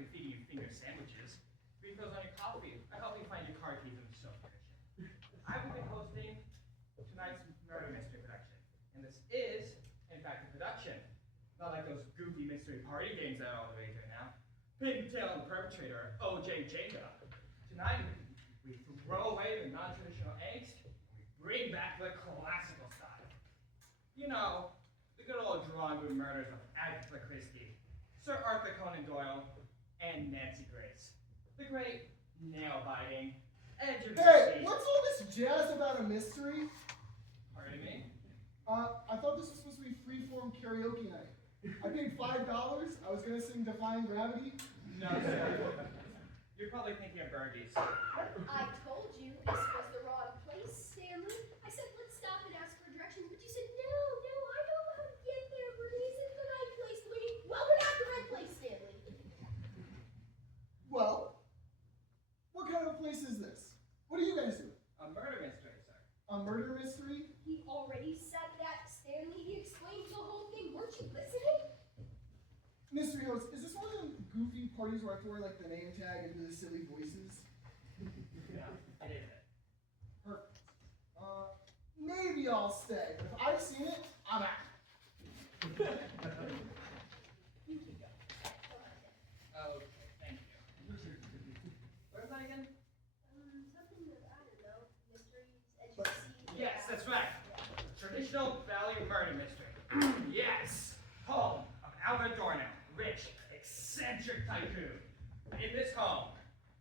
be feeding you finger sandwiches. Refills on your coffee. I help you find your car keys in the soap division. I will be hosting tonight's murder mystery production. And this is, in fact, a production. Not like those goofy mystery party games that are all the rage right now. Pintail and the perpetrator, O.J. Jacob. Tonight, we throw away the non-traditional angst, and we bring back the classical style. You know, the good old drawing room murders of Agatha Christie, Sir Arthur Conan Doyle, and Nancy Grace. The great nail-biting, edge of the Hey, seat. what's all this jazz about a mystery? Pardon me? I thought this was supposed to be free-form karaoke night. I paid $5. I was gonna sing Defying Gravity. No, sir. You're probably thinking of birdies. I told you this was the wrong place, Stanley. I said, let's stop and ask for directions, but you said, no, I know how to get there, Bernice. It's the right place, Lee. Well, we're not the right place, Stanley. Well, what kind of a place is this? What are you guys doing? A murder mystery, sir. A murder mystery? He already said that, Stanley. He explained the whole thing. Weren't you listening? Mystery host, is this one of them goofy parties where I have to wear like the name tag and do the silly voices? Yeah, it is it. Perfect. Maybe I'll stay, but if I've seen it, I'm out. You can go. Okay, thank you. What was that again? Something that, I don't know, mysteries, education. Yes, that's right. Traditional value murder mystery. Yes. Home of Albert Doornail, rich, eccentric tycoon. In this home,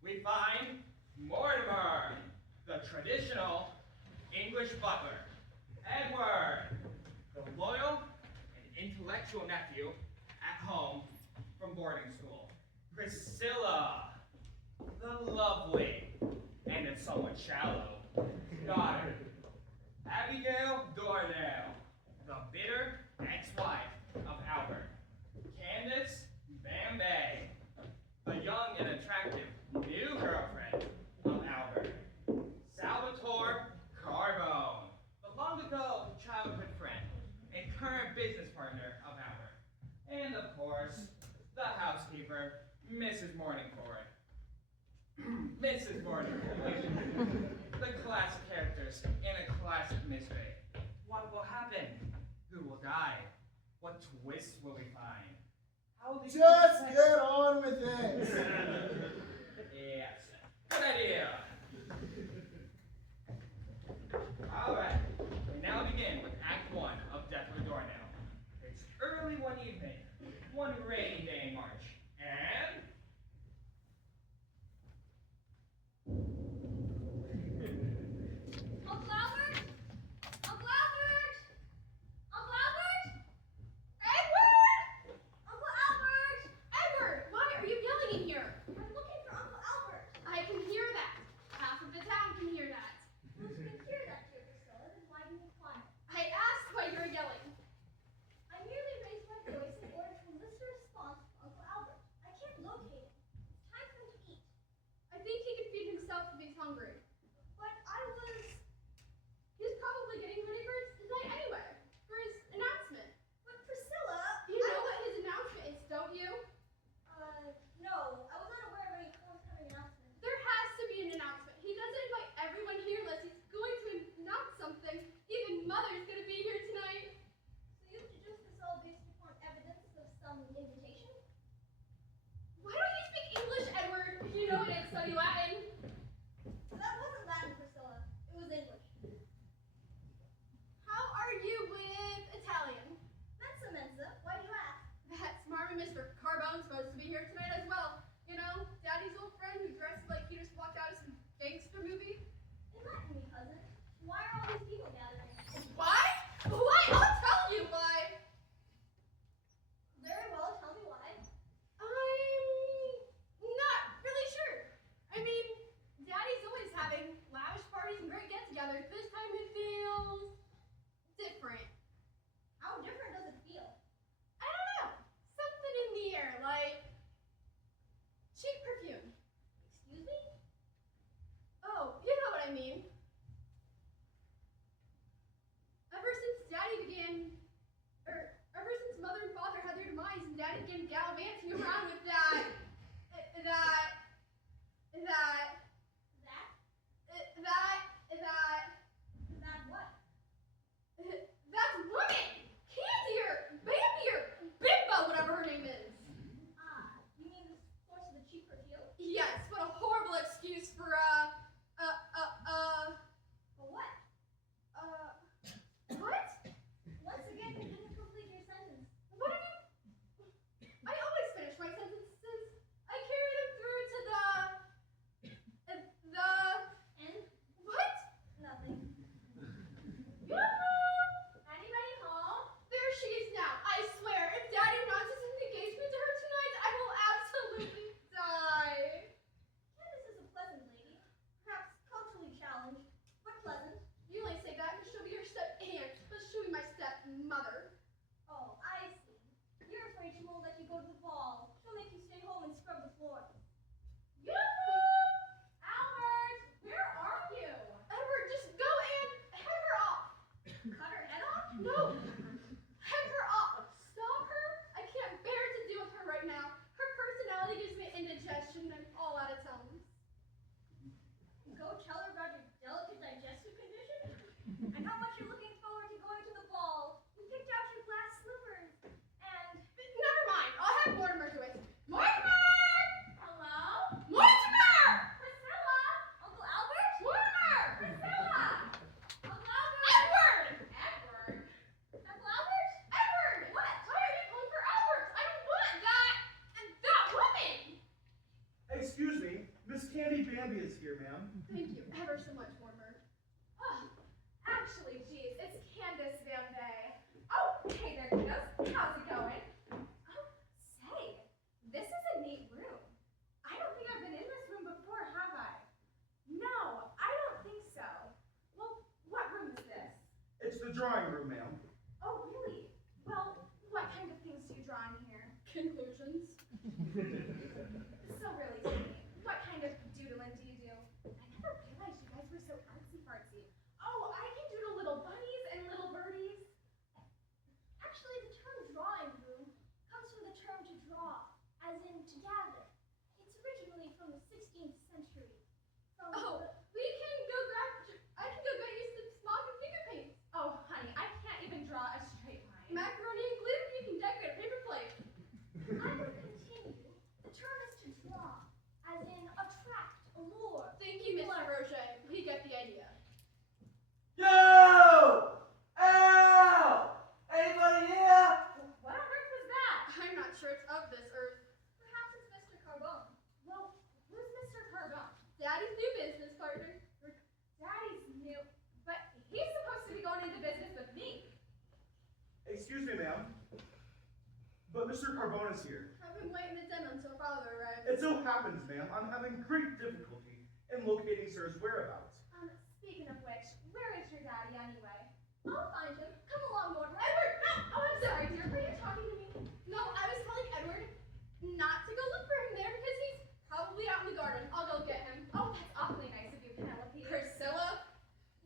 we find Mortimer, the traditional English butler. Edward, the loyal and intellectual nephew at home from boarding school. Priscilla, the lovely and the somewhat shallow daughter. Abigail Doornail, the bitter ex-wife of Albert. Candace Bambay, the young and attractive new girlfriend of Albert. Salvatore Carbone, the long ago childhood friend and current business partner of Albert. And of course, the housekeeper, Mrs. Morningford. Mrs. Morningford. The classic characters in a classic mystery. What will happen? Who will die? What twists will we find? How will these Just get on with it. Yes. Good idea. All right. We now begin with Act 1 of Death of a Doornail. It's early one evening, one rainy day in March, and Uncle Albert? Uncle Albert? Uncle Albert? Edward! Uncle Albert! Edward! Why are you yelling in here? I'm looking Bambi is here, ma'am. Thank you ever so much, Mortimer. Oh, actually, geez, it's Candace Van Bay. Oh, hey there, kiddos. How's it going? Oh, say, this is a neat room. I don't think I've been in this room before, have I? No, I don't think so. Well, what room is this? It's the drawing room, ma'am. Oh, really? Well, what kind of things do you draw in here? Conclusions? So really, tell me, what kind of doodling do you do? I never realized you guys were so artsy-fartsy. Oh, I can doodle little bunnies and little birdies. Actually, the term drawing room comes from the term to draw, as in to gather. It's originally from the 16th century. Oh, I can go get you some smog and finger paints. Oh, honey, I can't even draw a straight line. Macaroni and glue, you can decorate a paper plate. I will continue. The term is to draw, as in attract, allure. Thank you, Mr. Roger. We get the idea. Yo! Ow! Anybody here? What on earth was that? I'm not sure it's of this earth. Perhaps it's Mr. Carbone. Well, who's Mr. Carbone? Daddy's new business partner. Daddy's new, but he's supposed to be going into business with me. Excuse me, ma'am. But Mr. Carbone is here. I've been waiting to den until father arrives. It so happens, ma'am, I'm having great difficulty in locating sir's whereabouts. Speaking of which, where is your daddy anyway? I'll find him. Come along, Mortimer. Edward, no! Oh, I'm sorry, dear. Were you talking to me? No, I was telling Edward not to go look for him there because he's probably out in the garden. I'll go get him. Oh, that's awfully nice of you, Penelope. Priscilla?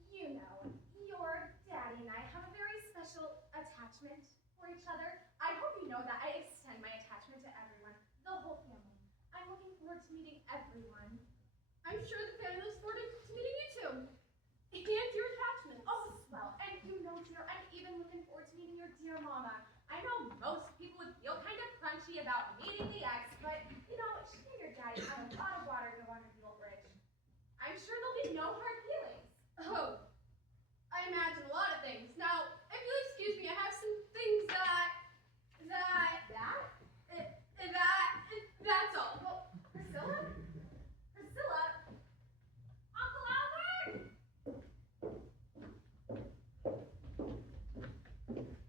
You know, your daddy and I have a very special attachment for each other. I hope you know that I extend my attachment to everyone, the whole family. I'm looking forward to meeting everyone. I'm sure the family looks forward to meeting you too. And your attachments. Oh, swell. And you know, dear, I'm even looking forward to meeting your dear mama. I know most people would feel kind of crunchy about meeting the ex, but, you know, she and your daddy have a lot of water go under the old bridge. I'm sure there'll be no hard feelings. Oh, I imagine a lot of things. Now, if you'll excuse me, I have some things that's all. Well, Priscilla? Uncle Albert?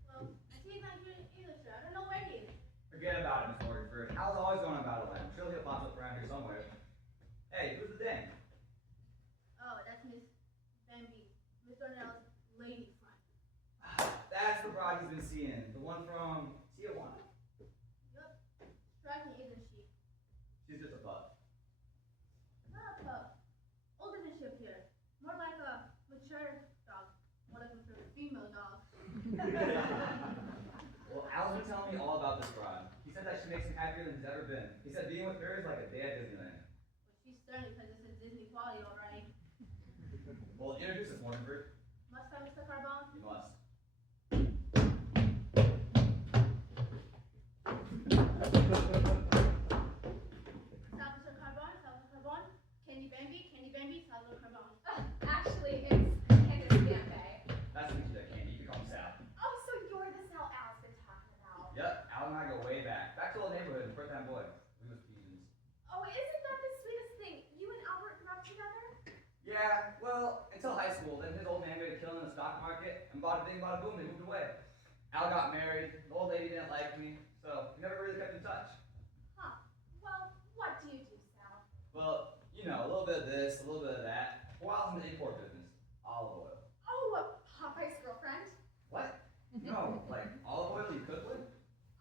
Well, he's not here either, sir. I don't know where he is. Forget about it, Miss Morganford. Al's always going on Battle Land. Surely he'll pop up around here somewhere. Hey, who's the dame? Oh, that's Miss Bambi, Miss Doornail's lady friend. That's the bride he's been seeing. The one from Tijuana. Yup. Striking, isn't she? She's just a pup. Not a pup. Older than she appears. More like a mature dog. More like a female dog. Well, Al's been telling me all about this bride. He said that she makes him happier than he's ever been. He said being with her is like a day at Disneyland. But she's certainly possesses Disney quality, alright. Well, introduce us, Morganford. Must I, Mr. Carbone? You must. Salvador Carbone, Candy Bambi, Salvador Carbone. Actually, it's Candace Van Bay. Nice to meet you there, Candy. You can call me Sal. Oh, so you're the Sal Al's been talking about. Yep, Al and I go way back. Back to old neighborhood, first time boy. We was pigeons. Oh, isn't that the sweetest thing? You and Albert grew up together? Yeah, well, until high school. Then his old man made a killing in the stock market, and bada bing, bada boom, they moved away. Al got married. The old lady didn't like me, so we never really kept in touch. Huh. Well, what do you do, Sal? Well, you know, a little bit of this, a little bit of that. For a while, I was in the import business. Olive oil. Oh, Popeye's girlfriend? What? No, like olive oil you cook with?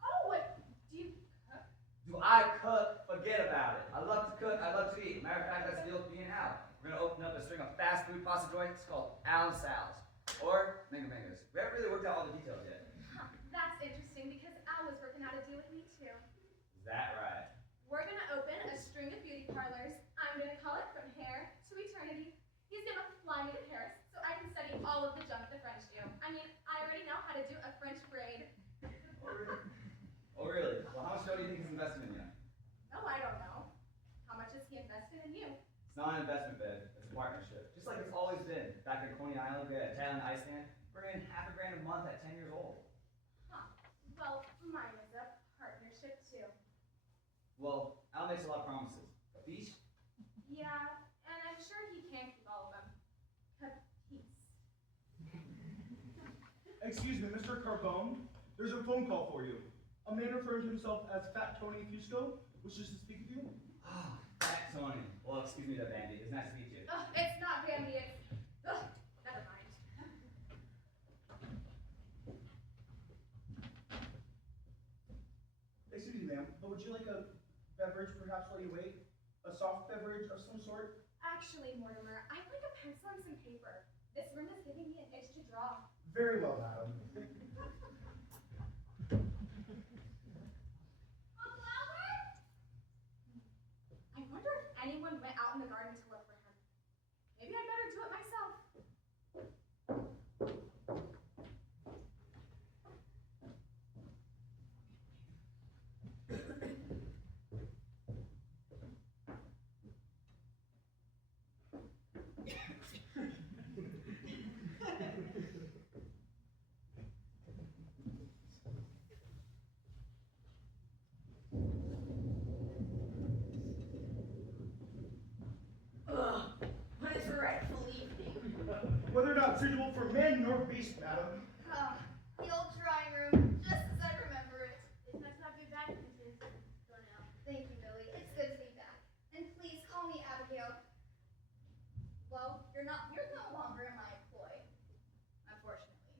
Oh, what? Do you cook? Do I cook? Forget about it. I love to cook, I love to eat. Matter of fact, that's the deal with me and Al. We're gonna open up a string of fast food pasta joints called Al and Sal's. Or Mango Mangoes. We haven't really worked out all the details yet. Huh, that's interesting because Al was working out a deal with me too. Is that right? We're gonna open a string of beauty parlors. I'm gonna call it From Hair to Eternity. He's gonna fly me to Paris so I can study all of the junk the French do. I mean, I already know how to do a French braid. Oh, really? Well, how much dough do you think he's investing in you? No, I don't know. How much is he invested in you? It's not an investment, babe. It's a partnership. Just like it's always been. Back in Coney Island, we had a Thailand Iceland. Bringing in $500,000 a month at 10 years old. Huh. Well, mine is a partnership too. Well, Al makes a lot of promises. Capiche? Yeah, Excuse me, Mr. Carbone, there's a phone call for you. A man referring to himself as Fat Tony Fusco wishes to speak with you. Ah, Fat Tony. Well, excuse me there, Bandy. It's nice to meet you. It's not Bambi, it's... never mind. Excuse me, ma'am, but would you like a beverage perhaps while you wait? A soft beverage of some sort? Actually, Mortimer, I'd like a pencil and some paper. This room is giving me an itch to draw. Very well, madam. Uncle Albert? I wonder if anyone went out in the garden to look for him. Maybe I'd better do it myself. What a dreadful evening. Whether or not suitable for man nor beast, madam. Ah, the old drawing room, just as I remember it. It's nice to have you back, Mrs. Doornail. Thank you, Billy. It's good to be back. And please call me Abigail. Well, you're no longer in my employ, unfortunately.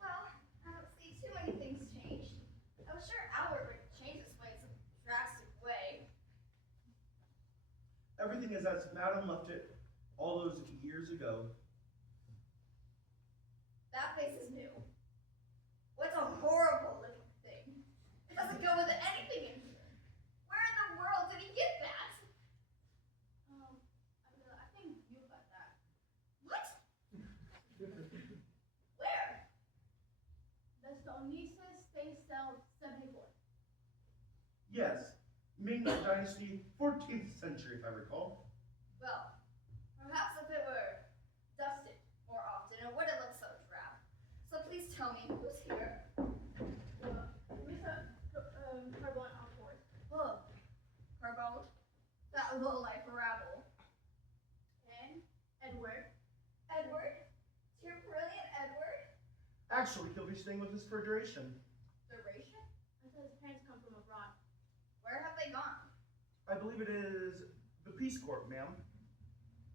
Well, I don't see too many things changed. I was sure Albert would change this way in some drastic way. Everything is as madam left it all those years ago. That face is new. What's a horrible looking thing? It doesn't go with anything in here. Where in the world did he get that? I think you got that. What? Where? That's the Onisis State Cell 74. Yes, Ming Dynasty, 14th century, if I recall. Well, perhaps if it were dusted more often, it wouldn't look so drab. So please tell me, who's here? Carbone Outboard. Oh, Carbone? That low-life rabble. And Edward. Edward? Dear brilliant Edward? Actually, he'll be staying with us for duration. Duration? I thought his parents come from abroad. Where have they gone? I believe it is the Peace Corps, ma'am.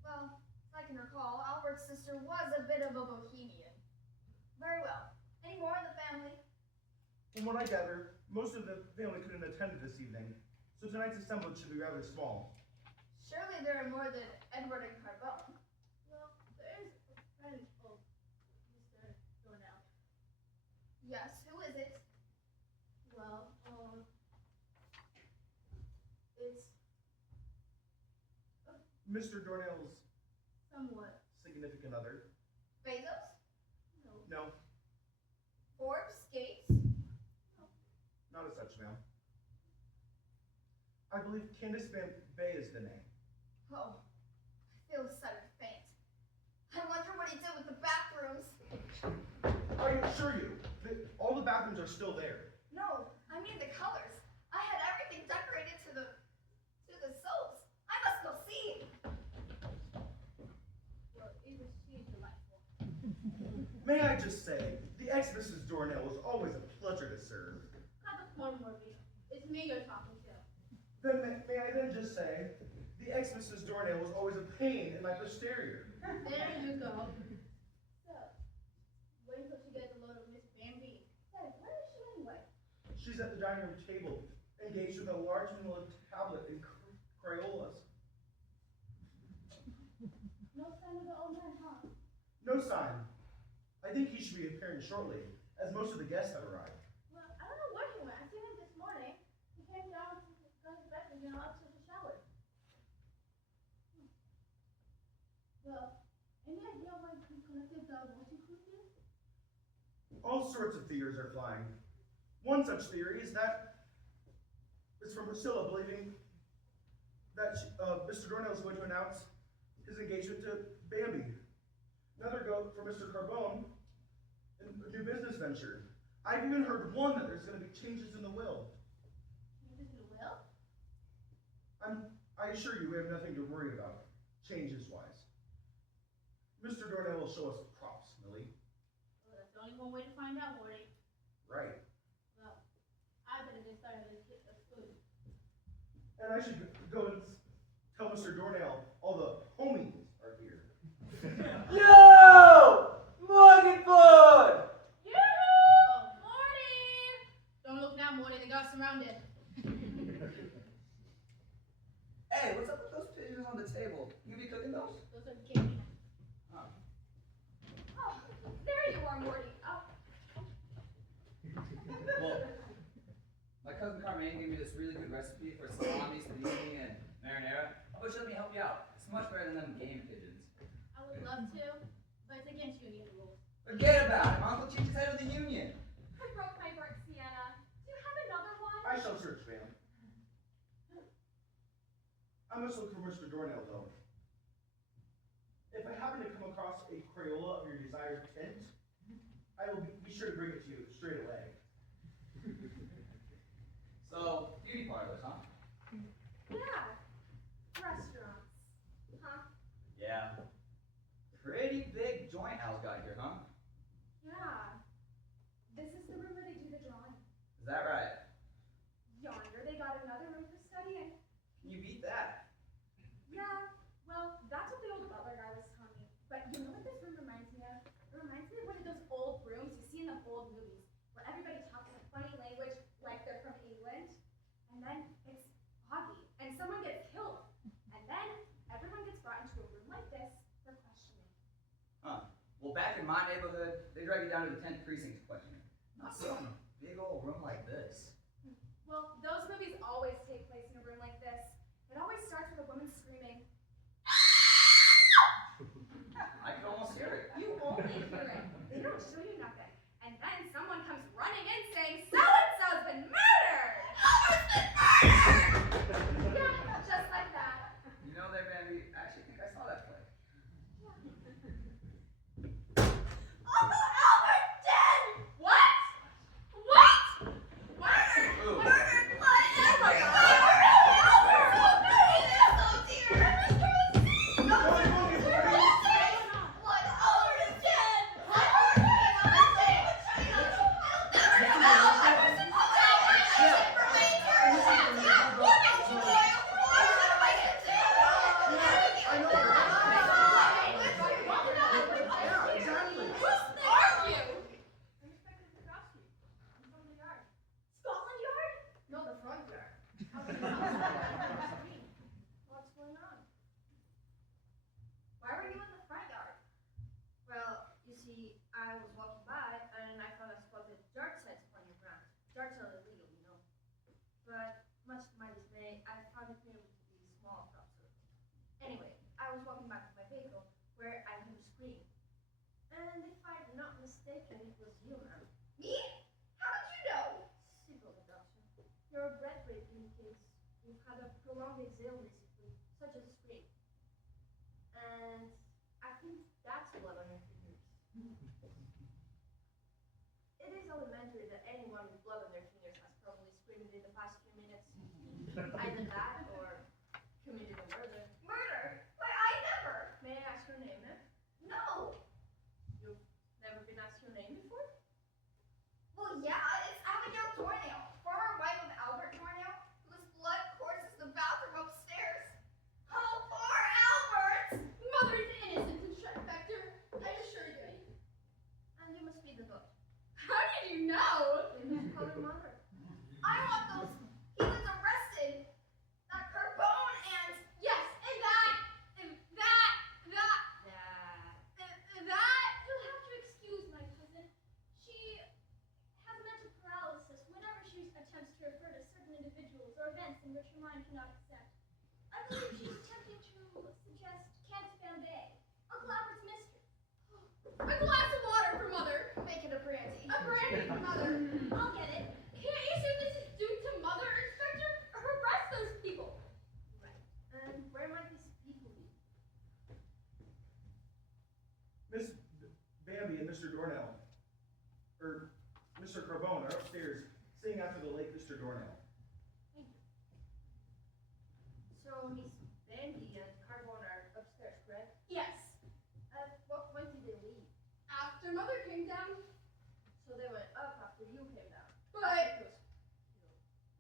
Well, as I can recall, Albert's sister was a bit of a bohemian. Very well. Any more in the family? From what I gather, most of the family couldn't attend this evening, so tonight's assemblage should be rather small. Surely there are more than Edward and Carbone. Well, there is a friend of Mr. Doornail. Yes, who is it? Well, it's Mr. Doornail's somewhat. significant other. Bezos? No. No, Forbes? Gates? not as such, ma'am. I believe Candace Van Bay is the name. Oh, I feel sudden faint. I wonder what he did with the bathrooms. I assure you that all the bathrooms are still there. No, I mean the colors. I had everything decorated to the soaps. I must go see. Well, it was she delightful. May I just say, the ex-Mrs. Doornail was always a pleasure to serve. Cut the phone, Morby. It's me you're talking to. Then may I then just say, the ex-Mrs. Doornail was always a pain in my posterior. There you go. So, wait until she gets a load of Miss Bambi. Hey, where is she anyway? She's at the dining room table, engaged with a large manila tablet in Crayolas. No sign of the old man, huh? No sign. I think he should be appearing shortly, as most of the guests have arrived. Well, I don't know where he went. I seen him this morning. He came down to his bedroom and up to the shower. Well, any idea why he collected the multi-cruises? All sorts of theories are flying. One such theory is from Priscilla believing that Mr. Doornail is going to announce his engagement to Bambi. Another goat from Mr. Carbone in a new business venture. I've even heard one that there's going to be changes in the will. Changes in the will? I assure you we have nothing to worry about, changes-wise. Mr. Doornail will show us props, Millie. Oh, that's only one way to find out, Morty. Right. Well, I better get started and get the food. And I should go and tell Mr. Doornail all the homies are here. Yo! Morning food! Oh, Morty! Don't look now, Morty. They got us surrounded. Hey, what's up with those pigeons on the table? You be cooking those? Those are gaming. Huh. Oh, there you are, Morty. Oh, Well, my cousin Carmaine gave me this really good recipe for salami, panini, and marinara. I wish you let me help you out. It's much better than them game pigeons. I would love to, but it's against union rules. Forget about it. My Uncle Chief is head of the union. I broke my brick, Sienna. Do you have another one? I shall search, ma'am. I must look for Mr. Doornail, though. If I happen to come across a Crayola of your desired tint, I will be sure to bring it to you straight away. So, beauty parlors, huh? Yeah. Restaurants. Huh? Yeah. Pretty big joint Al's got here, huh? Yeah. This is the room where they do the drawing. Is that right? Yonder, they got another room for studying. Can you beat that? Yeah, well, that's what the old butler guy was telling me. But you know what this room reminds me of? It reminds me of one of those old rooms you see in the old movies, where everybody talks in a funny language, like they're from England, and then it's foggy, and someone gets killed, and then everyone gets brought into a room like this for questioning. Huh. Well, back in my neighborhood, they drag you down to the 10th precinct to question you. Not some big old room like this. Well, those movies always take place in a room like this. It always starts with a woman screaming. I can almost hear it. You only hear it. They don't show you nothing. And then someone comes running in saying, so-and-so's been murdered! Yeah, just like that. You know, there, Bambi, I actually think I saw that play. Uncle Albert dead! What? What? Murdered? Ooh. Murdered? What? Oh my God! Albert! Oh dear! No, what? Albert is dead! Albert! Yeah, exactly. Scotland Yard? No, the front yard. What's going on? Why were you in the front yard? Well, you see, I was walking by and I found a spotted dart set on your ground. Darts are illegal, you know. But much to my dismay, I found it merely to be small crops. Anyway, I was walking back to my vehicle where I heard a scream. And if I'm not mistaken, it was you, ma'am. Me? How did you know? Simple deduction. Your breath rate indicates you've had a prolonged exhale recently, such as a scream. And I think that's blood on your fingers. It is elementary that anyone with blood on their fingers has probably screamed in the past few minutes. Either that or committed a murder. Murder? Why, I never. May I ask your name, ma'am? No. You've never been asked your name before? Well, yeah, it's Albert Doornail, former wife of Albert Doornail, whose blood courses the bathroom upstairs. Oh, poor Albert! Mother is innocent, Inspector. I assure you. And you must be the doctor. How did you know? You must call her mother. I want those. He was arrested. That Carbone and yes, and that. You'll have to excuse my cousin. She has mental paralysis whenever she attempts to refer to certain individuals or events in which her mind cannot accept. I believe she's attempting to suggest Canterbury Bay, Uncle Albert's mystery. A glass of water for Mother. Make it a brandy. A brandy for Mother. I'll get it. Can't you say this is due to Mother, Inspector? Arrest those people. Right. And where might these people be? Miss Bambi and Mr. Doornail, or Mr. Carbone, are upstairs sitting after the late Mr. Doornail. Thank you. So Miss Bandy and Carbone are upstairs, correct? Yes. At what point did they leave? After Mother came down. So they went up after you came down. But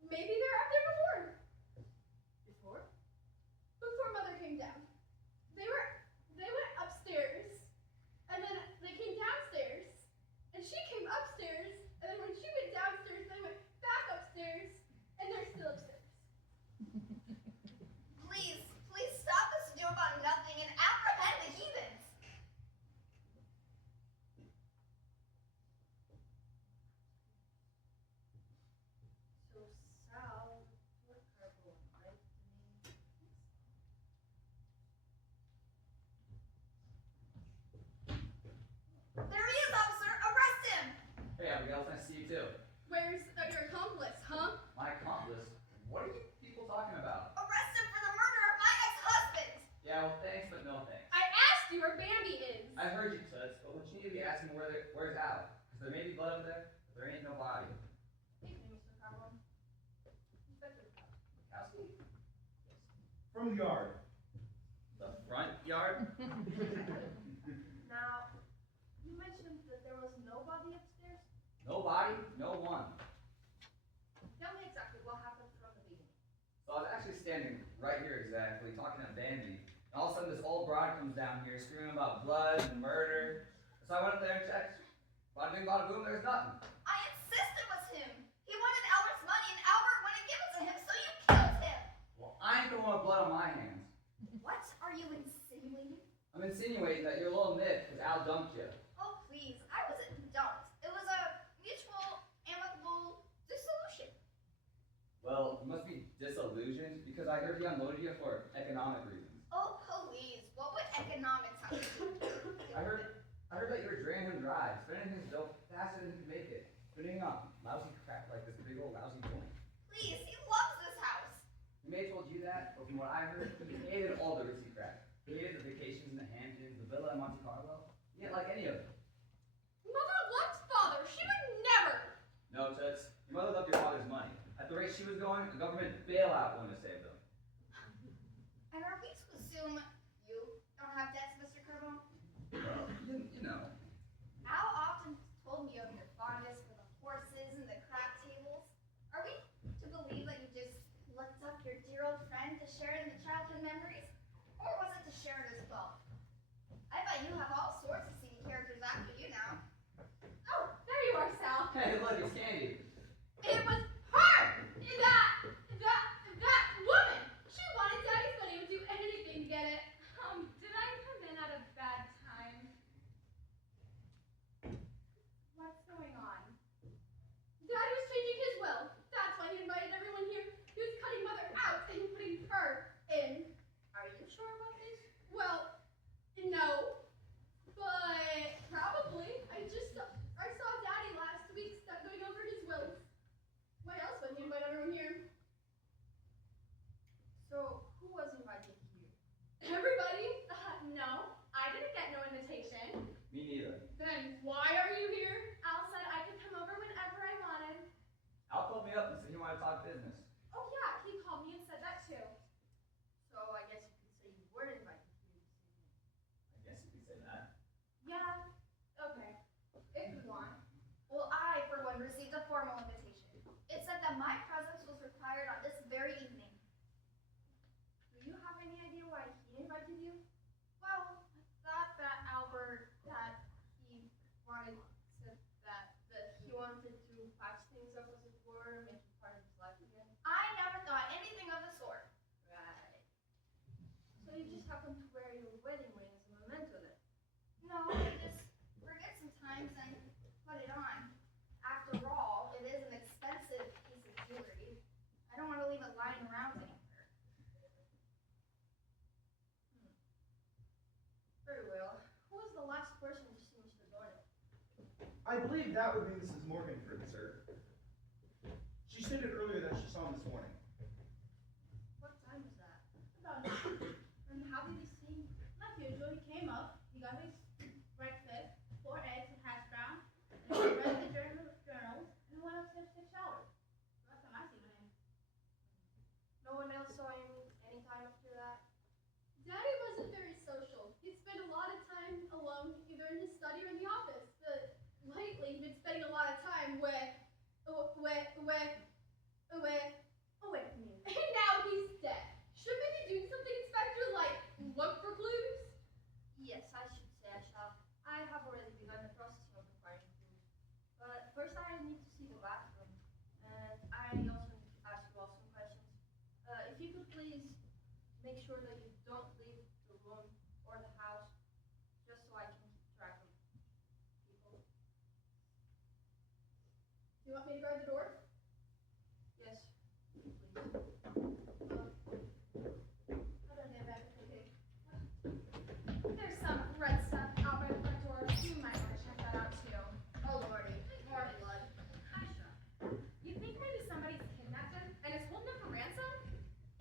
maybe they're up there before. Before? Before Mother came down. They went upstairs, and then they came downstairs, and she came upstairs, and then when she went downstairs, they went back upstairs, and they're still upstairs. Please stop this to do about nothing and apprehend the heathens. So Sal, what carbo, right? There he is, officer! Arrest him! Hey, Abigail, it's nice to see you too. Where's your accomplice, huh? My accomplice? What are you people talking about? Arrest him for the murder of my ex-husband! Yeah, well, thanks, but no thanks. I asked you where Bambi is. I heard you, Toots, but what you need to be asking where's Al? Because there may be blood over there, but there ain't no body. Evening, Mr. Carbo. Inspector Carbo. Kowski? From the yard. The front yard? Now, you mentioned that there was nobody upstairs. No body, no one. Tell me exactly what happened from the beginning. So I was actually standing right here exactly, talking to Bambi. And all of a sudden this old broad comes down here screaming about blood and murder. So I went up there and checked. Bada bing, bada boom, there's nothing. I insist it was him! He wanted Albert's money and Albert wouldn't give it to him, so you killed him! Well, I ain't the one with blood on my hands. What are you insinuating? I'm insinuating that you're a little myth because Al dumped you. Oh, please, I wasn't dumped. It was a mutual, amicable dissolution. Well, you must be disillusioned because I heard he unloaded you for economic reasons. Oh, please, what would economics have to do with it? I heard that you were draining him dry, spending his dough faster than he could make it, putting on lousy crap like this big old lousy joint. Please, he loves this house. He may have told you that, but from what I heard, he hated all the ritzy crap. He hated the vacations in the Hamptons, the villa in Monte Carlo. He didn't like any of it. Mother loved father. She would never. No, Toots. Your mother loved your father's money. At the rate she was going, a government bailout wouldn't have saved them. And are we to assume you don't have debts, Mr. Kerbo? Well, you know. Al often told me of your fondness for the horses and the crap tables. Are we to believe that you just looked up your dear old friend to share in the childhood memories? Or was it to share it as well? I bet you have all sorts of scene characters after you now. Oh, there you are, Sal. Hey, look, it's Candy. It was her. That woman. She wanted Daddy's money. Would do anything to get it. Did I come in at a bad time? What's going on? Daddy was changing his will. That's why he invited everyone here. He was cutting Mother out and putting her in. Are you sure about this? Well, no, but probably. I saw Daddy last week going over his wills. Why else would he invite everyone here? So, who was invited here? Everybody? No, I didn't get no invitation. Me neither. Then why are you here? Al said I could come over whenever I wanted. Al called me up and said he wanted to talk business. Oh yeah, he called me and said that too. So, I guess you could say you were invited here this evening. I guess you could say that. Yeah, okay, if you want. Well, I, for one, received a formal invitation. It said that my presence was required on this very evening. Do you have any idea why he invited you? Well, I thought that Albert, that he wanted That he wanted to patch things up, as it were, make it part of his life again? I never thought anything of the sort. Right. So you just happened to wear your wedding ring as a memento then? No, I just forget sometimes and put it on. After all, it is an expensive piece of jewelry. I don't want to leave it lying around anywhere. Very well. Who was the last person to see Mr. Doornail? I believe that would be Mrs. Morganford, sir. She stated earlier that she saw him this morning. What time was that? About 9. And how did he see? Like usual, he came up, he got his breakfast, 4 eggs and hash brown, and he read the journals, and went upstairs to take a shower. Last time I seen him. No one else saw him any time after that? Daddy wasn't very social. He'd spend a lot of time alone, either in his study or in the office. But lately, he'd been spending a lot I also need to ask you all some questions. If you could please make sure that you don't leave the room or the house, just so I can keep track of people. Do you want me to guard the door? Yes, please. How about that back? Okay. There's some red stuff out by the front door. You might want to check that out too. Oh lordy, more blood. You think maybe somebody's kidnapped him and is holding him for ransom?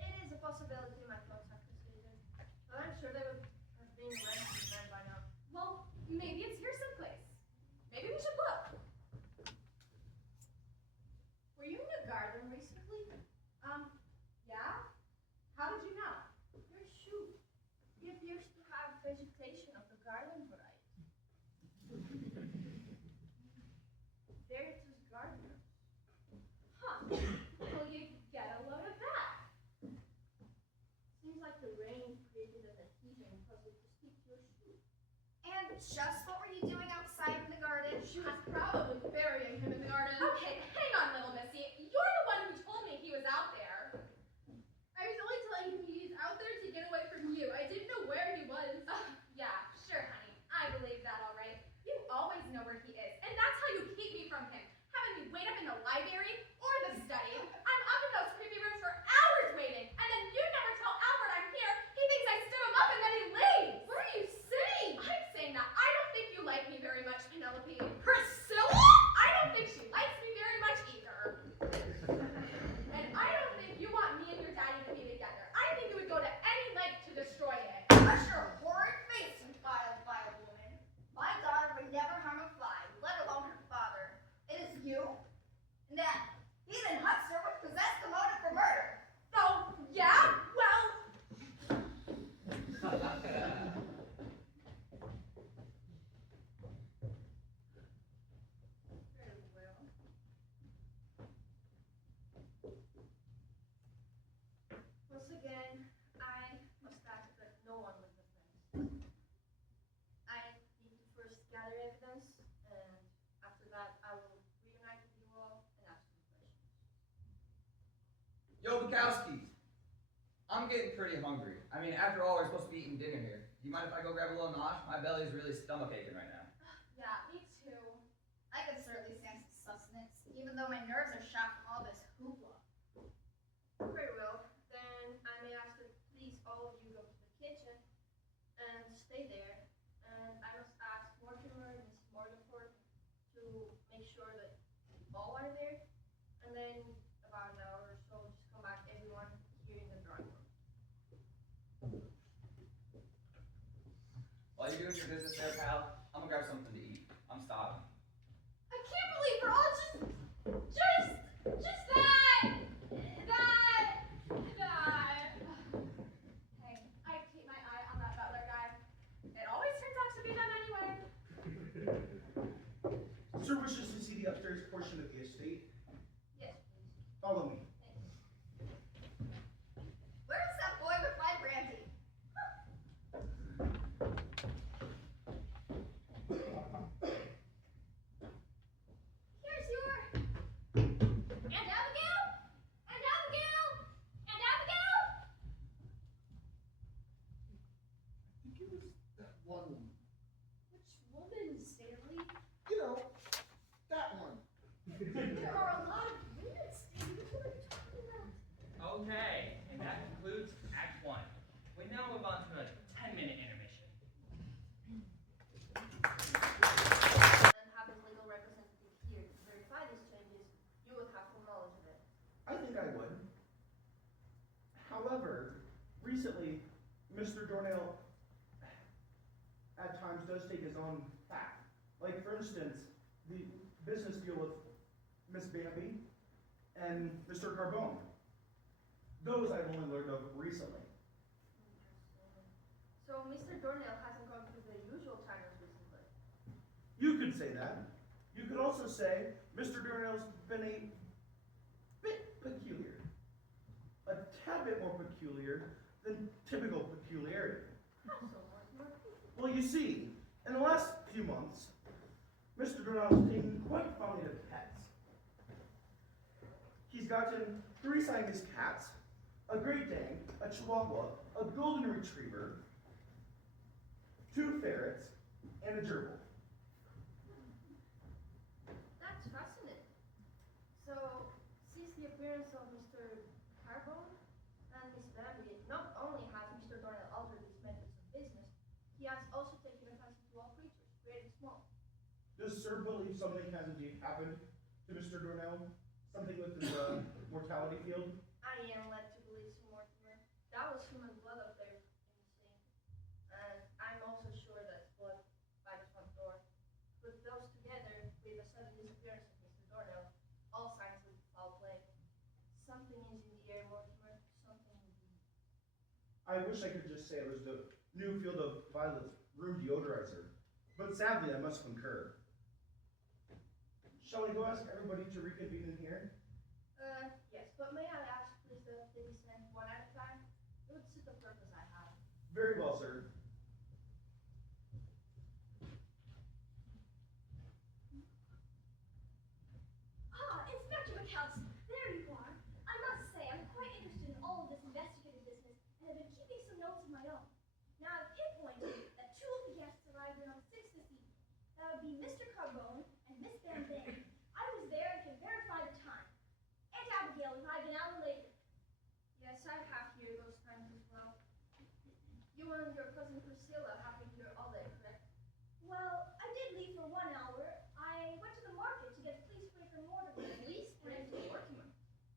It is a possibility my folks have considered, but I'm sure they would have been arrested then by now. Well, maybe it's here someplace. Maybe we should look. Were you in a garden recently? Yeah? How did you know? Your shoe. He appears to have vegetation of the garden variety. Veritas gardener. Huh. Will you get a load of that? Seems like the rain created an adhesion caused it to stick to your shoe. And just what were you doing outside in the garden? She was probably burying him in the garden. Okay, hang on, little missy. You're the one who told me he was out there. I was only telling him he's out there to get away from you. I didn't know where he was. Yeah, sure, honey. I believe that, all right. You always know where he is, and that's how you keep me from him. Having me wait up in the library or the study. I'm up in those creepy rooms for hours waiting, and then you never tell Albert I'm here. He thinks I stood him up and then he leaves. What are you saying? I'm saying that I don't think you like me very much, Penelope. Priscilla? I don't think she likes me very much either. And I don't think you want me and your daddy to be together. I think you would go to any length to destroy it. Hush your horrid face, you vile woman. My daughter would never harm a fly, let alone her father. It is you? And that heathen huckster would possess the motive for murder. Oh, yeah? Well, Very well. Once again, I must ask that no one leave the premises. I need to first gather evidence, and after that, I will reunite with you all and ask you questions. Yo, Bukowski. I'm getting pretty hungry. I mean, after all, we're supposed to be eating dinner here. Do you mind if I go grab a little nosh? My belly's really stomach aching right now. yeah, me too. I could certainly stand some sustenance, even though my nerves are shot from all this hoopla. Very well. Then I may ask that please all of you go to the kitchen and stay there. And I must ask Mortimer and Mrs. Morganford to make sure that all are there. And then about an hour or so, just come back everyone here in the drawing room. While you're doing your business there, pal, I'm gonna grab something to eat. I'm starving. I can't believe we're all just that. Hey, I keep my eye on that butler guy. It always turns out to be them anyway. Sir wishes to see the upstairs portion of the estate. Yes, please. Follow me. Where's that boy with my brandy? Here's your and Abigail. I think it was that one woman. Which woman, Stanley? You know, that one. There are a lot of women, Stanley. What are you talking about? Okay, and that concludes Act 1. We now move on to a 10-minute intermission. And have his legal representative here to verify these changes. You will have full knowledge of it. I think I would. However, recently, Mr. Doornail at times does take his own path. Like, for instance, the business deal with Miss Bambi and Mr. Carbone. Those I've only learned of recently. So Mr. Doornail hasn't gone through the usual channels recently. You could say that. You could also say Mr. Doornail's been a bit peculiar. A tad bit more peculiar than typical peculiarity. How so, Mortimer? Well, you see, in the last few months, Mr. Doornail has taken quite fondly to pets. He He's gotten 3 Siamese cats, a Great Dane, a Chihuahua, a Golden Retriever, 2 ferrets, and a gerbil. That's fascinating. So, since the appearance of Mr. Carbone and Miss Bambi, not only has Mr. Doornail altered his methods of business, he has also taken a fancy to all creatures, great and small. Does Sir believe something has indeed happened to Mr. Doornail? Something with his mortality field? I am led to believe so, Mortimer. That was human blood up there in the sink. And I'm also sure that's blood by the front door. Put those together with the sudden disappearance of Mr. Doornail, all signs of foul play. Something is in the air, Mortimer. Something indeed. I wish I could just say it was the new field of Violet's room deodorizer, but sadly I must concur. Shall we go ask everybody to reconvene in here? Yes, but may I ask, please, that they be sent one at a time? It would suit the purpose I have. Very well, sir. Ah, Inspector McAllister, there you are. I must say, I'm quite interested in all of this investigative business and have been keeping some notes of my own. Now, I've pinpointed that 2 of the guests arrived around 6 this evening. That would be Mr. Carbone and Miss Van Dam. I was there and can verify the time. Aunt Abigail arrived an hour later. Yes, I have here those times as well. You and your cousin Priscilla have been here all day, correct? Well, I did leave for 1 hour. I went to the market to get fleece spray for Mortimer. Fleece spray for Mortimer?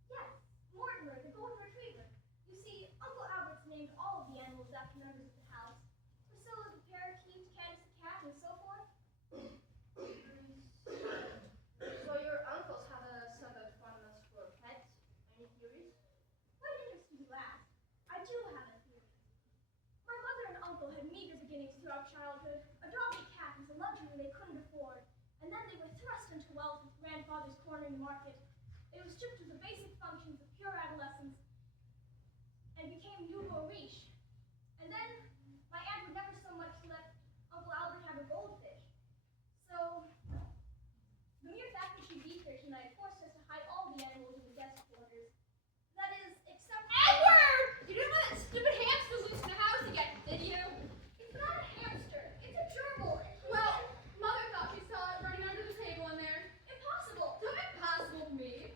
Yes, Mortimer, the golden retriever. You see, Uncle Albert's named all of the animals after members of the house. Priscilla the parakeet, Candace the cat, and so forth. So your uncles have a sudden fondness for pets? Any theories? Quite interesting you ask. I do have a theory. My mother and uncle had meager beginnings throughout childhood. Adopting a cat was a luxury they couldn't afford, and then they were thrust into wealth with grandfather's corner in the market. They were stripped of the basic functions of pure adolescence and became nouveau riche. And then my aunt would never so much let Uncle Albert have a goldfish. So the mere fact that she beat her tonight forced us to hide all the animals in the guest quarters. That is, except Edward! You didn't let that stupid hamster loose in the house again, did you? it's not a hamster. It's a gerbil. Well, Mother thought she saw it running under the table in there. Impossible. So impossible to me.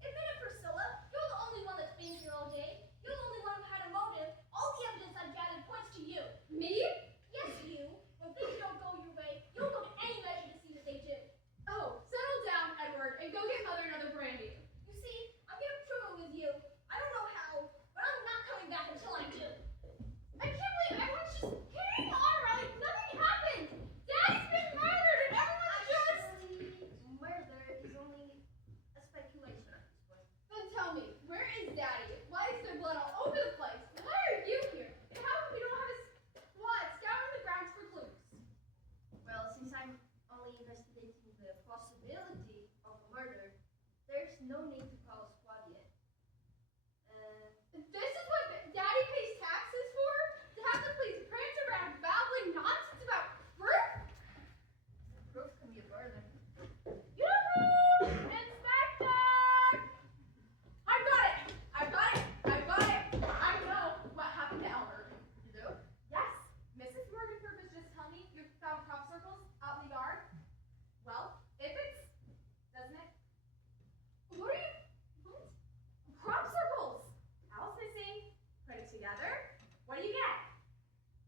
Admit it, Priscilla. You're the only one that's been here all day. You're the only one who had a motive. All the evidence I've gathered points to you. Me? Yes, you. When things don't go your way, you'll go to any measure to see that they do. Oh, settle down, Edward, and go get Mother another brandy. You see, I'm gonna prove it with you. I don't know how, but I'm not coming back until I do. I can't believe everyone's just carrying on, right? Nothing happened. Daddy's been murdered and everyone's just... Actually, murder is only a speculation at this point. Then tell me, where is Daddy? Why is there blood all over the place? Why are you here? And how come we don't have a squad scouring the grounds for clues? Well, since I'm only investigating the possibility of a murder, there's no need to call a squad yet. This is what Daddy pays taxes for? To have the police prance around babbling nonsense about proof? Proof can be a burden. Yoo-hoo! Inspector! I've got it! I've got it! I've got it! I know what happened to Albert. You do? Yes, Mrs. Morganford was just telling me you found crop circles out in the yard. Well, if it's... doesn't it? What are you... what? Crop circles! Al's missing. Put it together. What do you get?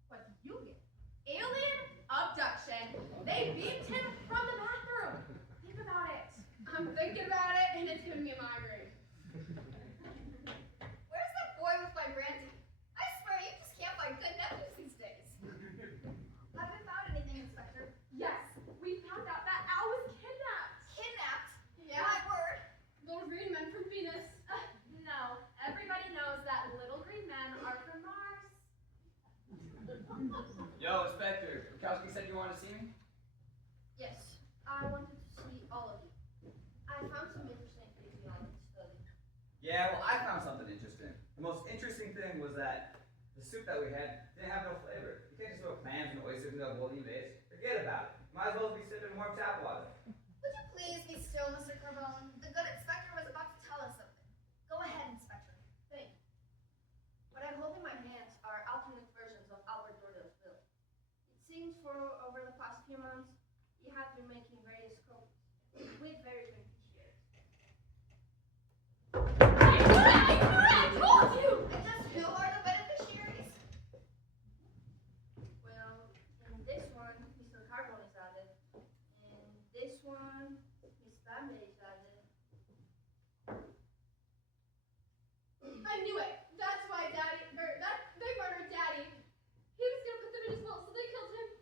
What do you get? Alien abduction. They beamed him from the bathroom. Think about it. I'm thinking about it, and it's giving me a migraine. Where's that boy with my brandy? I swear, you just can't find good nephews these days. Have we found anything, Inspector? Yes, we found out that Al was kidnapped. Kidnapped? Yeah. My word. Little green men from Venus. No, everybody knows that little green men are from Mars. Yo, Inspector, Bukowski said you wanted to see me? Yes, I wanted to see all of you. I found some interesting things beyond the study. Yeah, well, I found something interesting. The most interesting thing was that the soup that we had didn't have no flavor. You can't just throw clams and oysters into a bologna base. Forget about it. Might as well be sipping warm tap water. Would you please be still, Mr. Carbone? The good inspector was about to tell us something. he has been making various copies with very beneficiaries. I told you! And just who are the beneficiaries? Well, in this one, Mr. Carbon is added. In this one, Miss Bambi is added. I knew it. That's why they murdered Daddy. He was gonna put them in his will, so they killed him.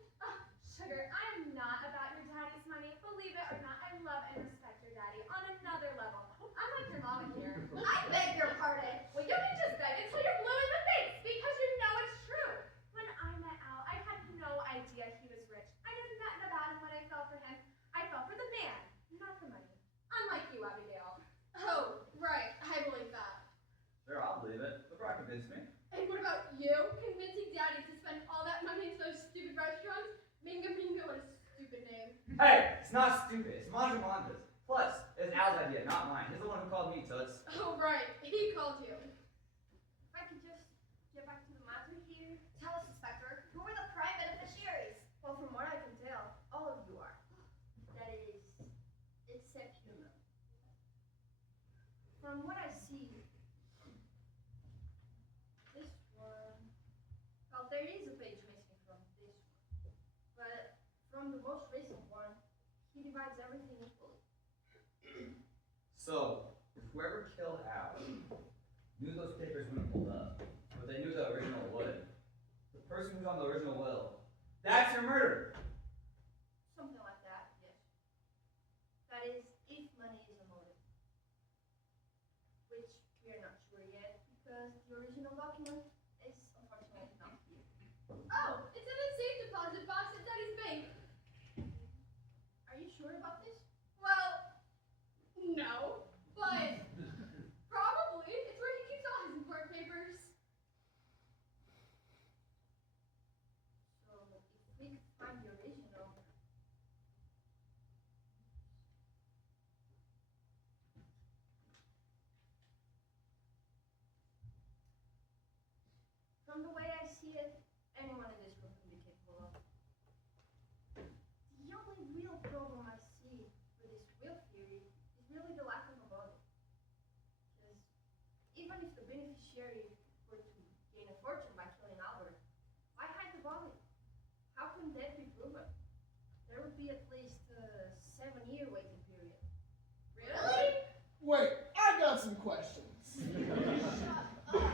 Sugar, I am not about your daddy's money. Believe it or not, I love and respect your daddy on another level. I'm like your mama here. I beg your pardon. Well, you can just beg until you're blue in the face because you know it's true. When I met Al, I had no idea he was rich. I knew nothing about him when I fell for him. I fell for the man, not the money. Unlike you, Abigail. Oh, right. I believe that. Sure, I'll believe it. LeBron convinced me. And what about you? Convincing Daddy to spend all that money to those stupid restaurants? Minga Minga, what a stupid name. Hey, it's not stupid. It's Mandramanda's. Plus, it's Al's idea, not mine. He's the one who called me Toots. Oh, right. He called you. If I could just get back to the matter here. Tell us, Inspector, who are the prime beneficiaries? Well, from what I can tell, all of you are. That is, except Yuma. From what I see, this one, well, there is a page missing from this one. But from the most recent one, he divides everything equally. So, if whoever killed Al knew those papers wouldn't pulled up, but they knew the original would, the person who's on the original will, that's your murderer. Something like that, yes. That is, if money is a motive. Which we are not sure yet, because the original document is unfortunately not here. Oh, it's in a safe deposit box at Daddy's bank. Are you sure about this? Well, no, but probably. It's where he keeps all his important papers. So, if we could find the original. From the way I see it, anyone in this room can be capable of. The only real problem I see with this will theory is really the lack of a body. Because even if the beneficiary were to gain a fortune by killing Albert, why hide the body? How can death be proven? There would be at least a 7-year waiting period. Really? Wait, I got some questions. Shut up.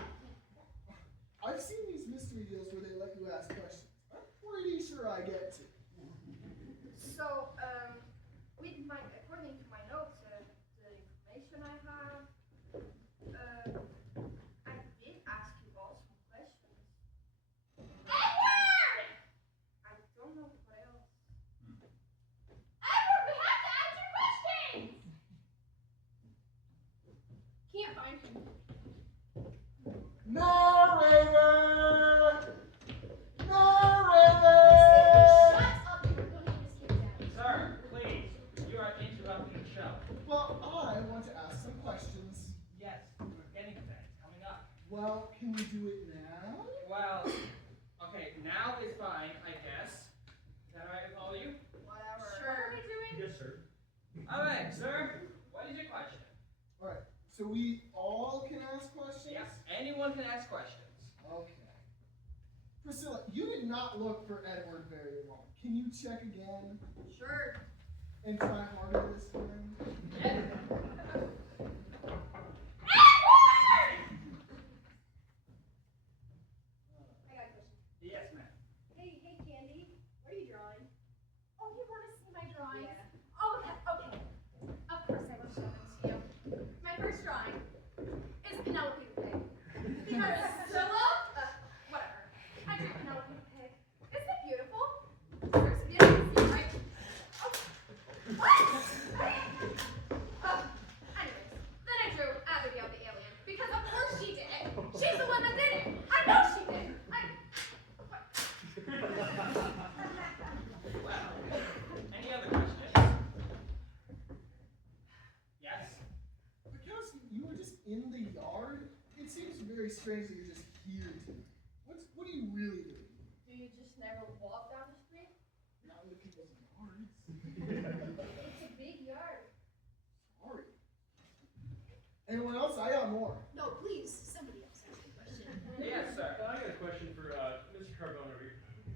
I've seen these mystery deals where they let you ask questions. I'm pretty sure I get to. So, according to my notes, the information I have, I did ask you all some questions. Edward! I don't know what else. Edward, we have to answer questions! Can't find him. Narrator! Shut up, you were going to this kid down. Sir, please, you are interrupting the show. Well, I want to ask some questions. Yes, we're getting to that. It's coming up. Well, can we do it now? Well, okay, now is fine, I guess. Is that all right with all of you? Whatever. What are we doing? Yes, sir. All right, sir. What is your question? Alright, so we all can ask questions? Yes, anyone can ask questions. Okay. Priscilla, you did not look for Edward very long. Can you check again? Sure. And try harder this time? I got a question. Yes, ma'am. Hey, Candy, what are you drawing? Oh, you want to see my drawings? Yeah. Oh, okay. Of course I will show them to you. My first drawing is Penelope the pig. Because Priscilla? whatever. I drew Penelope the pig. Isn't it beautiful? There's beauty, right? Oh. What? Anyways, then I drew Abigail the alien. Because of course she did it. She's the one that did it. I know she did. Well, any other questions? Yes? Because you were just in the yard, it seems very strange that you're just here tonight. What do you really do? Do you just never walk down the street? Not into people's yards. more. No, please, somebody else ask a question. Yes, sir. I got a question for Mr. Carbone over here.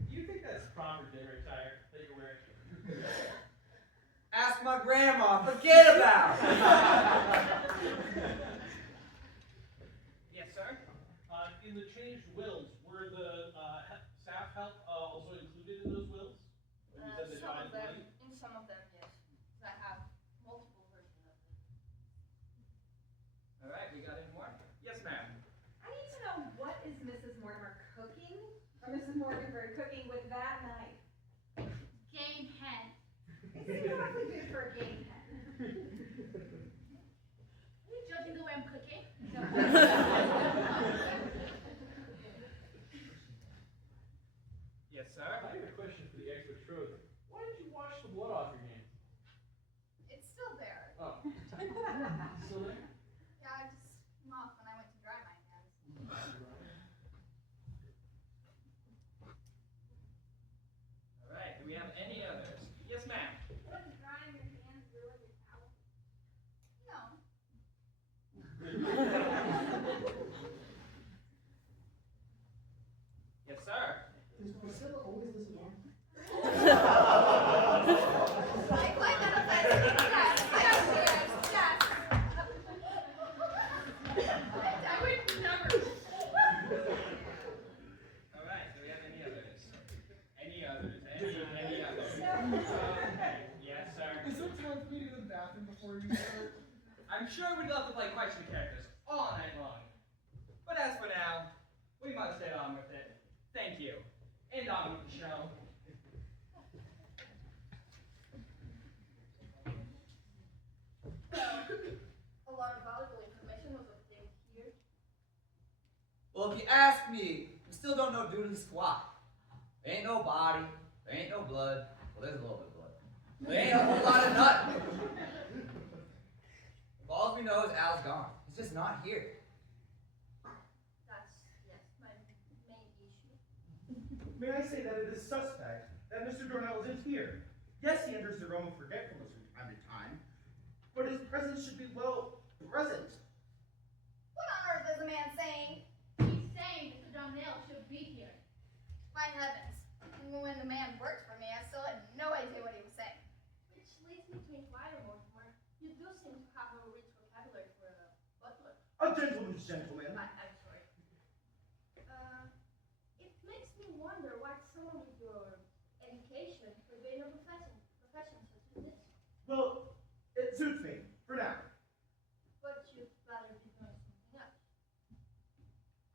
Do you think that's proper dinner attire that you're wearing? Ask my grandma. Forget about it. Yes, sir. In the changed wills, were the staff help also included in those wills? When you said they Some of divided them, money? in some of them, yes. 'Cause I have multiple versions of them. All right, we got any more? Yes, ma'am. I need to know, what is Mrs. Mortimer cooking? Or Mrs. Mortimer cooking with that knife? Game hen. It's exactly good for a game hen. Are you judging the way I'm cooking? Yes, I sir. have a question for the expert Schroeder. Why did you wash the blood off your hands? It's still there. Oh. Still there? Yeah, I just came off when I went to dry my hands. All right, do we have any others? Yes, ma'am. Wouldn't drying your hands ruin your towel? No. Yes, sir. Does Priscilla always listen on? I find that offensive. Yes, yes. I would never. All right, do we have any others? Any others? Any others? Okay. Yes, sir. Is there time for me to go to the bathroom before you start? I'm sure we'd love to play question characters all night long. But as for now, we must get on with it. Thank you. And on with the show. A lot of valuable information was obtained here. Well, if you ask me, we still don't know doodly squat. There ain't no body. There ain't no blood. Well, there's a little bit of blood. There ain't a whole lot of nothing. All we know is Al's gone. He's just not here. That's, yes, my main issue. May I say that it is suspect that Mr. Doornail isn't here? Yes, he enters the realm of forgetfulness from time to time, but his presence should be, well, present. What on earth is the man saying? He's saying Mr. Doornail should be here. My heavens. When the man worked for me, I still had no idea what he was saying. Which leads me to inquire, Mortimer. You do seem to have a rich vocabulary for a butler. A gentleman's gentleman. I'm sorry. It makes me wonder why someone with your education would be in a profession such as this. Well, it suits me, for now. But you'd rather be doing something else.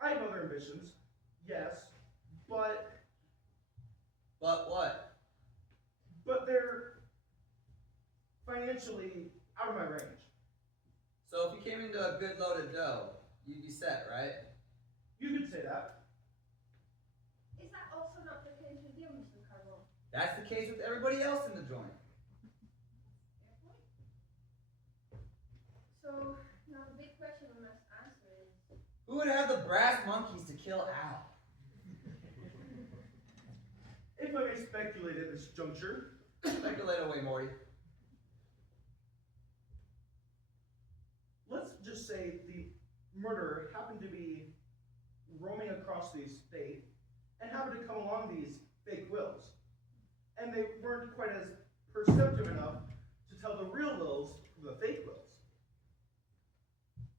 I have other ambitions, yes, but But what? they're financially out of my range. So if you came into a good load of dough, you'd be set, right? You could say that. Is that also not the case with you, Mr. Carbone? That's the case with everybody else in the joint. Fair point. So, now the big question we must answer is, Who would have the brass monkeys to kill Al? If I may speculate at this juncture, Speculate away, Morty. let's just say the murderer happened to be roaming across the estate and happened to come along these fake wills. And they weren't quite as perceptive enough to tell the real wills from the fake wills.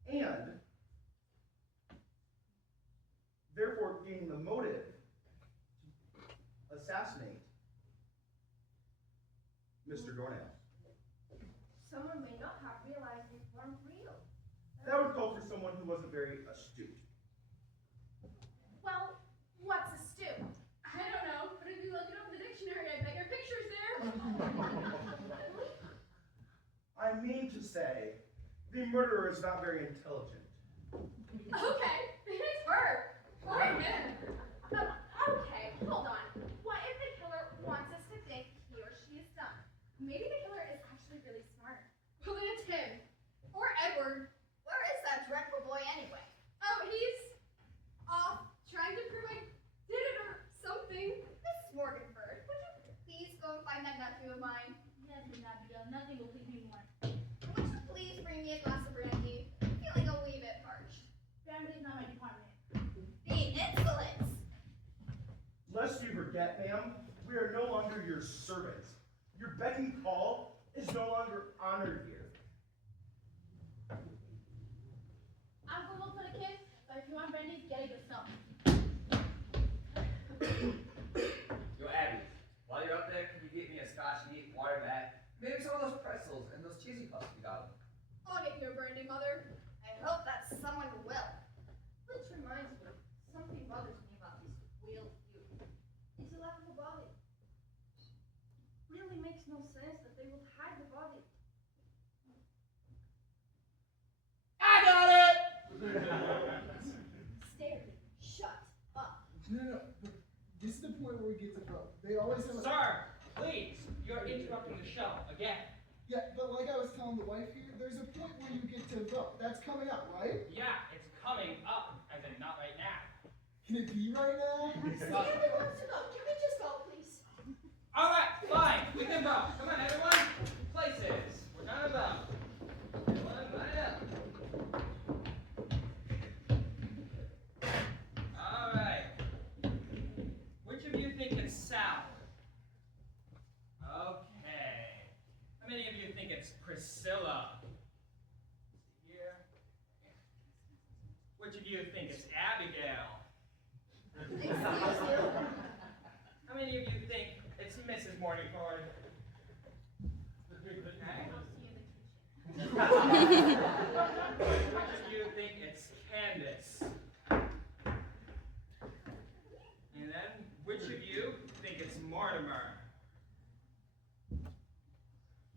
And therefore gaining the motive to assassinate Mr. Doornail. someone may not have realized these weren't real. That would call for someone who wasn't very astute. Well, what's a stew? I don't know, but if you look it up in the dictionary, I bet your picture's there. I mean to say, the murderer is not very intelligent. Okay, it's her. Poor him. Okay, hold on. What if the killer wants us to think he or she is dumb? Maybe the killer is actually really smart. Well, then it's him. Or Edward. Where is that dreadful boy anyway? Oh, he's off trying to prove I did it or something. Mrs. Morganford, would you please go and find that nephew of mine? Nothing, Abigail. Nothing will please me more. And would you please bring me a glass of brandy? I'm feeling a wee bit parched. met, ma'am, we are no longer your servants. Your beck and call is no longer honored here. I'll go look for the kid, but if you want brandy, get it yourself. Yo, Abby, while you're up there, can you get me a Scotch neat, water mat, maybe some of those pretzels and those cheesy puffs you got them? I'll get you a brandy, Mother. I hope that someone will. Which reminds me, something bothers me about this whale view. It's a lack of a body. Really makes no sense that they would hide the body. I got it! Stare. Shut up. No. This is the point where we get to vote. They always have a... Sir, please, you're interrupting the show again. Yeah, but like I was telling the wife here, there's a point where you get to vote. That's coming up, right? Yeah, it's coming up, as in not right now. Can it be right now? Stanley wants to go. Can we just go, please? All right, fine, we can vote. Come on, everyone. Places. We're gonna vote. Everyone, line up. All right. Which of you think it's Sal? Okay. How many of you think it's Priscilla? Here. Which of you think it's Abigail? How many of you think it's Mrs. Morningford? Okay. Which of you think it's Candace? And then, which of you think it's Mortimer?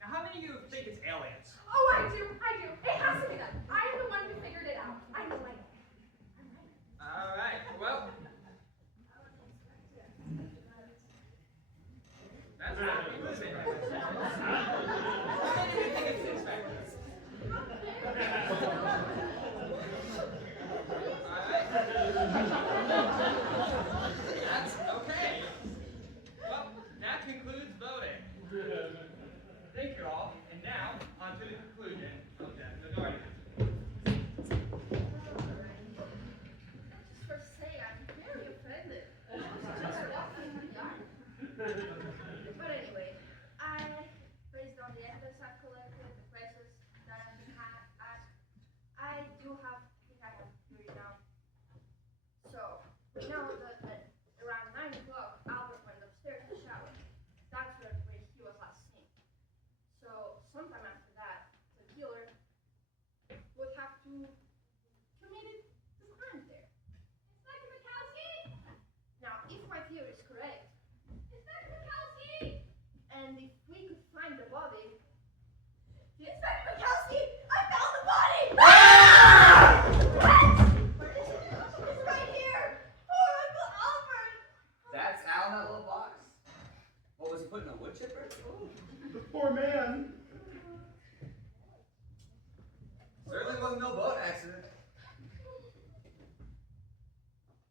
Now, how many of you think it's aliens? Oh, I do. It has to be them. I'm the one who figured it out. I know. All right. Well, that's not me listening. How many of you think it's the inspectors? All right. That's okay. Well, that concludes voting. Thank you all. And now, on to the conclusion of Death of the Guardian. Just for say, I'm very offended. I was just walking in the yard. But anyway, based on the evidence I've collected, the questions that I've been asked, I think I have a theory now. So, we know that at around 9 o'clock, Albert went upstairs to shower. That's when he was last seen. So, sometime after that, the killer would have to committed the crime there. Inspector Mikowski! Now, if my theory is correct, Inspector Mikowski! and if we could find the body, Inspector Mikowski! I found the body! where is it? It's right here! Oh, Uncle Albert! That's Al in that little box? What was he putting in a wood chipper? The poor man. Certainly wasn't no boat accident.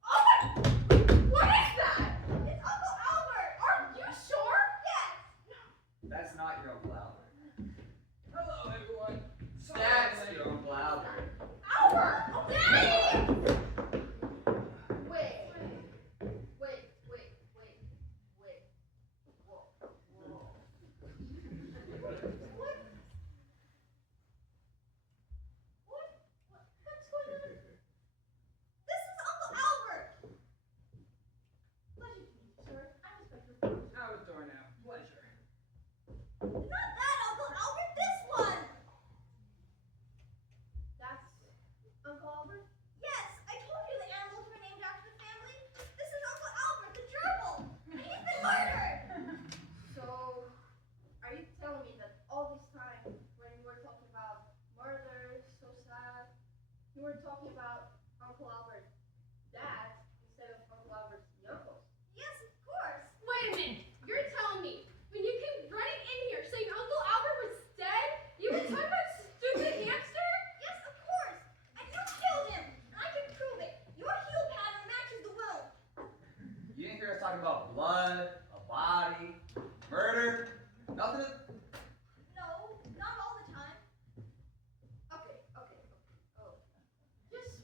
Oh, what is that? It's Uncle Albert! Are you sure? Yes! That's not your Uncle Albert. Hello, everyone. Sorry That's I'm late. your Uncle Albert. Albert! Oh, Daddy! Wait. Whoa. What's going on? This is Uncle Albert! Pleasure to meet you, sir. I'm Inspector Albert Doornail. Pleasure. Not that Uncle Albert, this one! That's Uncle Albert? Yes, I told you the animals were named after the family. This is Uncle Albert, the gerbil. He's been murdered! So, are you telling me that all this time, when you were talking about murder, so sad, you were talking about Uncle Albert's dad instead of Uncle Albert's uncles? Yes, of course. Wait a minute. You're telling me when you came running in here saying Uncle Albert was dead, you were talking about stupid hamster? Yes, of course. And you killed him. And I can prove it. Your heel pattern matches the wound. You didn't hear us talking about blood, a body, murder, nothing? No, not all the time. Okay. Oh. Just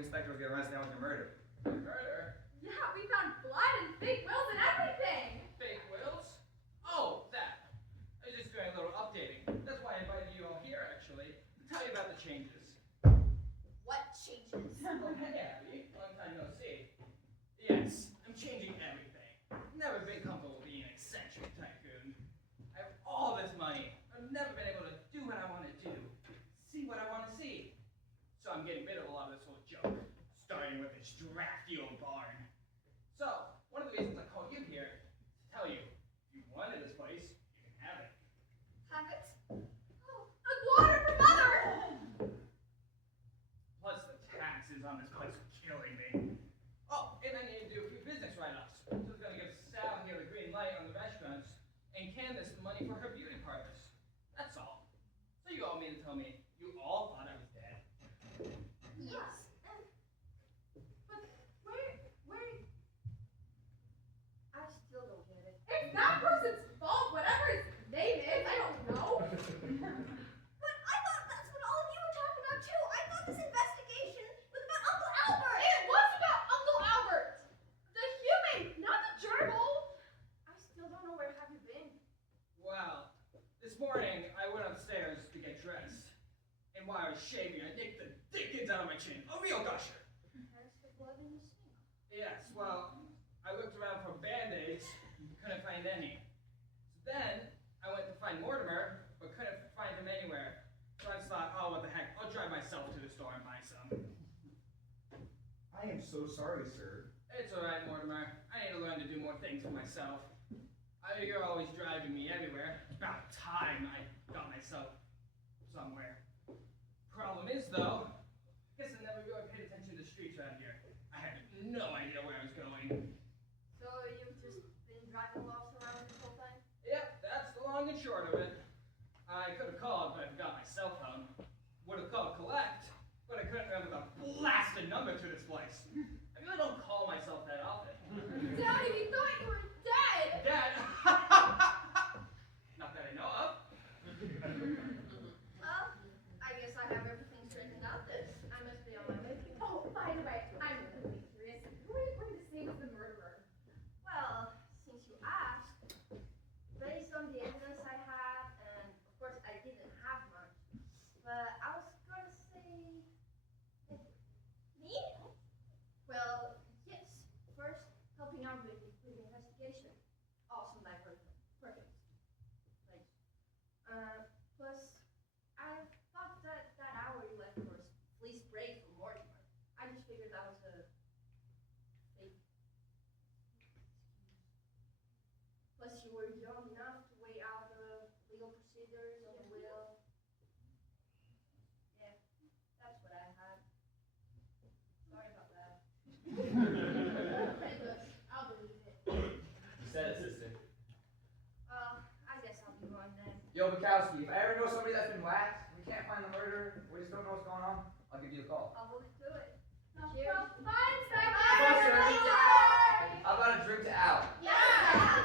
inspector was gonna run us down with your murder. Murder? Yeah, we found blood and fake wills and everything. Fake wills? Oh, that. I was just doing a little updating. That's why I invited you all here, actually, to tell you about the changes. What changes? Oh, hey, Abby. Long time no see. Yes, I'm changing everything. Never been comfortable being an eccentric tycoon. I have all this money. I've never been able to do what I want to do, see what I want to see. So I'm getting rid of a lot of this old junk, starting with this drafty old barn. So, one of the reasons I called you here is to tell you, if you wanted this place, you can have it. Have it? Oh, and water for mother! Plus, the taxes on this place are killing me. Oh, and I need to do a few business write-ups. So it's going to give Sal here the green light on the restaurants and Candace the money for her beauty parlors. That's all. So you all mean to tell me you all thought I was dead? Yes. But where? I still don't get it. It's that person's fault, whatever his name is. I don't know. But I thought that's what all of you were talking about too. I thought this investigation was about Uncle Albert. It was about Uncle Albert, the human, not the gerbil. I still don't know where have you been. Well, this morning I went upstairs to get dressed. And while I was shaving, I nicked the dickens out of my chin. A real gusher. There's the blood in the sink. Yes, well, I looked around for band-aids, couldn't find any. So then, I went to find Mortimer, but couldn't find him anywhere. So I just thought, oh, what the heck, I'll drive myself to the store and buy some. I am so sorry, sir. It's alright, Mortimer. I need to learn to do more things for myself. You're always driving me everywhere. It's about time I got myself somewhere. Problem is, though, I guess I never really paid attention to the streets around here. I had no idea where I was going. So you've just been driving lost around this whole time? Yep, that's the long and short of it. I could have called, but I forgot my cell phone. Would have called collect, but I couldn't remember the blasted number to this place. I really don't call myself that often. Daddy, we thought you were dead. Dad! Not that I know of. Well, I guess I have everything straightened out then. I must be on my way. Oh, by the way, I'm really curious. Who are you going to say was the murderer? Well, since you asked, based on the evidence I have, and of course I didn't have much, but I was gonna say Me? well, yes. First, helping out with the investigation. Awesome life perfect. Thanks. Plus, I thought that hour you left for police break for Mortimer. I just figured that was a fake. Plus, you were young enough to weigh out the legal procedures of the will. Yeah, that's what I had. Sorry about that. Okay, look, I'll believe it. You said it, sister. I guess I'll be going then. Yo, Bukowski, if I ever know somebody that's been whacked, we can't find the murderer, we just don't know what's going on, I'll give you a call. I'll look to it. Well, Cheers. fine, Inspector. Bye, sir. Bye. How about a drink to Al? Yeah.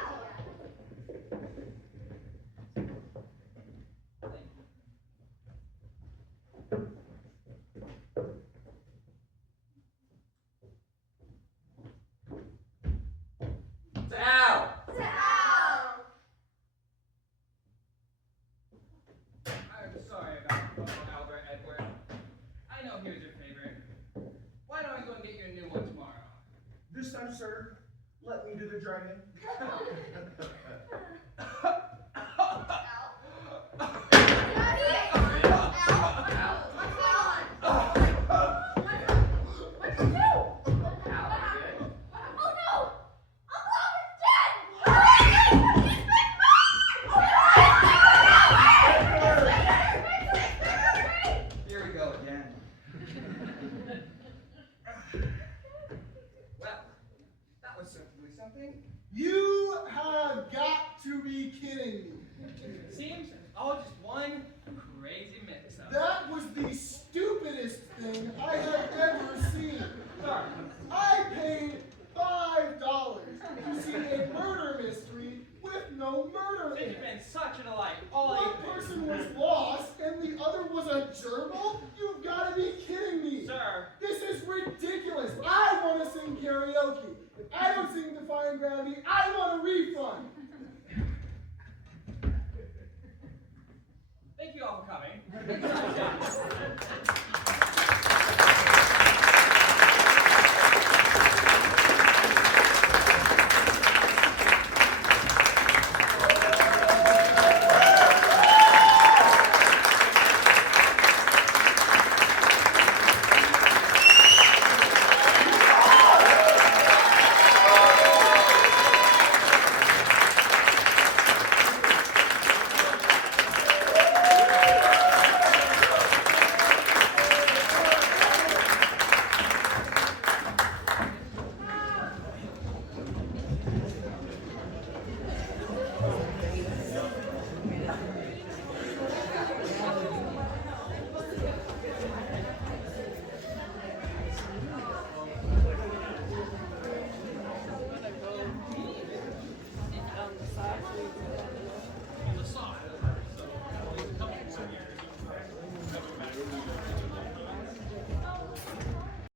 To Al! I'm sorry about Albert Edward. I know he was your favorite. Why don't I go and get you a new one tomorrow? This time, sir, let me do the driving. What'd you do? Al, you good? Oh no! Uncle Albert's dead! Here we go again. Well, that was certainly something. You have got to be kidding me. Seems all just one crazy mix-up. That was the stupidest thing I have ever seen. Sorry. I paid $5 to see a murder mystery with no murder in Since you've it. been such an alike all One evening. person was lost and the other was a gerbil? You've got to be kidding me. Sir, This is ridiculous. I want a refund. Thank you all for coming.